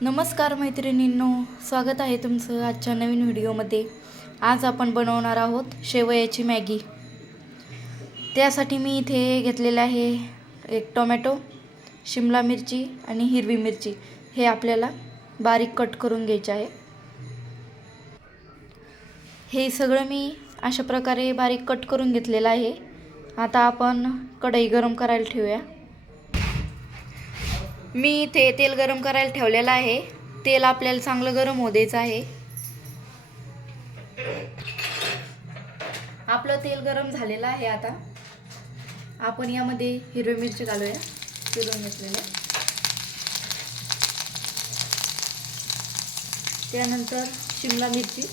नमस्कार मैत्रिणींनो, स्वागत आहे तुमचं आजच्या नवीन व्हिडिओमध्ये। आज आपण बनवणार आहोत शेवयाची मॅगी। त्यासाठी मी इथे घेतलेले आहे एक टोमॅटो, शिमला मिरची आणि हिरवी मिरची। हे आपल्याला बारीक कट करून घ्यायचे आहे। हे सगळं मी अशा प्रकारे बारीक कट करून घेतलेलं आहे। आता आपण कढई गरम करायला ठेवूया। मी इथे तेल गरम करायला ठेवलेलं आहे। तेल आपल्याला चांगलं गरम होऊ द्यायचं आहे। आपलं तेल गरम झालेलं आहे। आता आपण यामध्ये हिरवी मिरची घालूया, चिरून घेतलेल्या। त्यानंतर शिमला मिरची,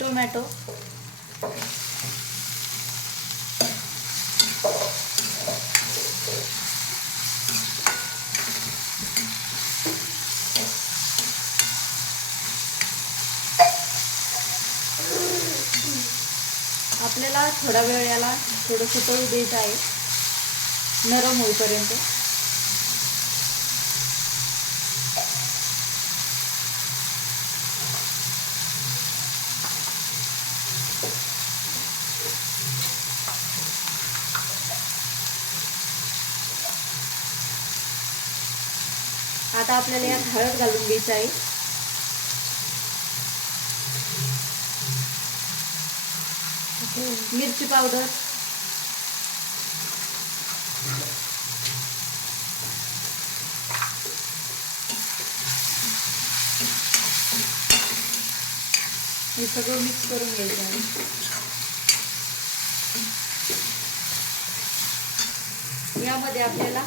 टोमॅटो, आपल्याला थोडा वेळ याला थोडंसं तळू द्यायचं आहे, नरम होईपर्यंत। आता आपल्याला यात हळद घालून घ्यायची आहे। मिरची पावडर, हे सगळं मिक्स करून घ्यायचं आहे। यामध्ये आपल्याला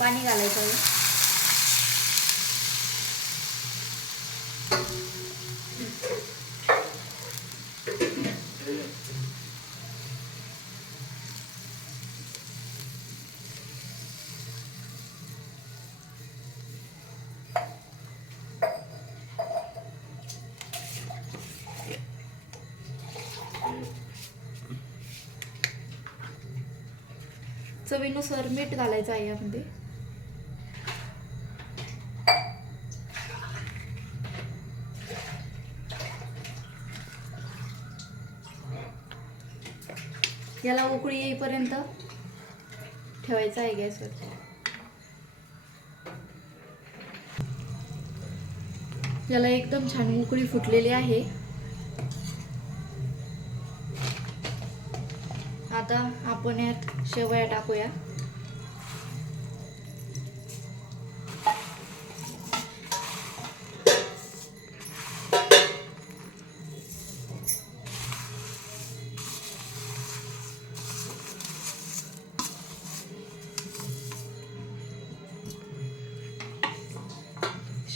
पाणी घालायचं आहे। चवीनुसार मीठ घालायचं आहे यामध्ये। याला उकळी येईपर्यंत ठेवायचं आहे गॅसवर। याला एकदम छान उकळी फुटलेली आहे। आता आपण यात शेवया टाकूया।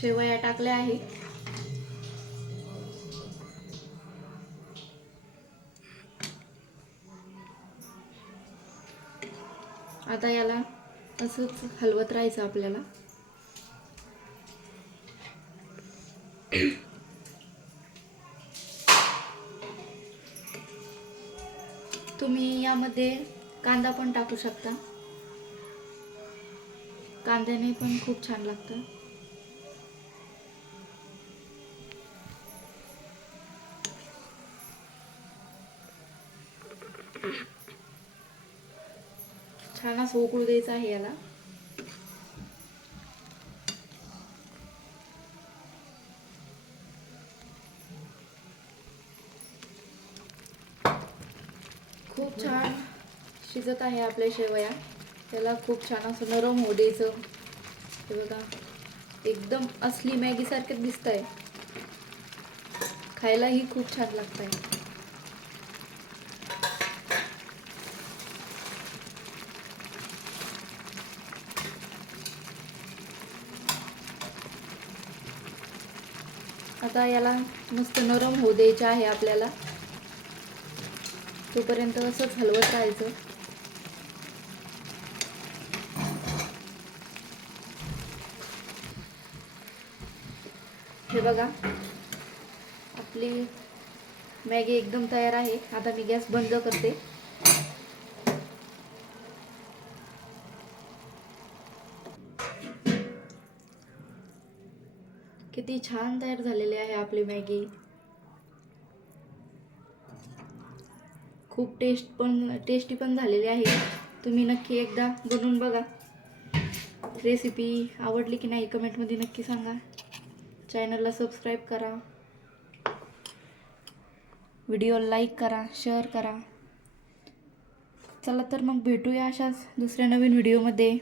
शेवया टाकल्या आहे। आता याला असंच हलवत राहायचं आपल्याला। तुम्ही यामध्ये कांदा पण टाकू शकता, कांद्याने पण खूप छान लागतं। छान असं उकळू द्यायचं आहे याला। खूप छान शिजत आहे आपल्या शेवया। त्याला खूप छान असं नरम होऊ द्यायचं। हे बघा, एकदम असली मॅगी सारखंच दिसतंय, खायलाही खूप छान लागतंय। आता याला मस्त नरम होऊ द्यायचे आहे आपल्याला। तोपर्यंत असंच हलवत राहायचं। हे बघा, आपली मॅगी एकदम तयार आहे. आता मी गॅस बंद करते. किती छान तयार झालेली आहे आपली मॅगी. खूप टेस्टी पण झालेली आहे. तुम्ही नक्की एकदा बनवून बघा. रेसिपी आवडली की नाही कमेंटमध्ये नक्की सांगा. चॅनलला सबस्क्राईब करा, व्हिडिओ लाईक करा, शेअर करा. चला तर मग भेटूया अशाच दुसऱ्या नवीन व्हिडिओमध्ये.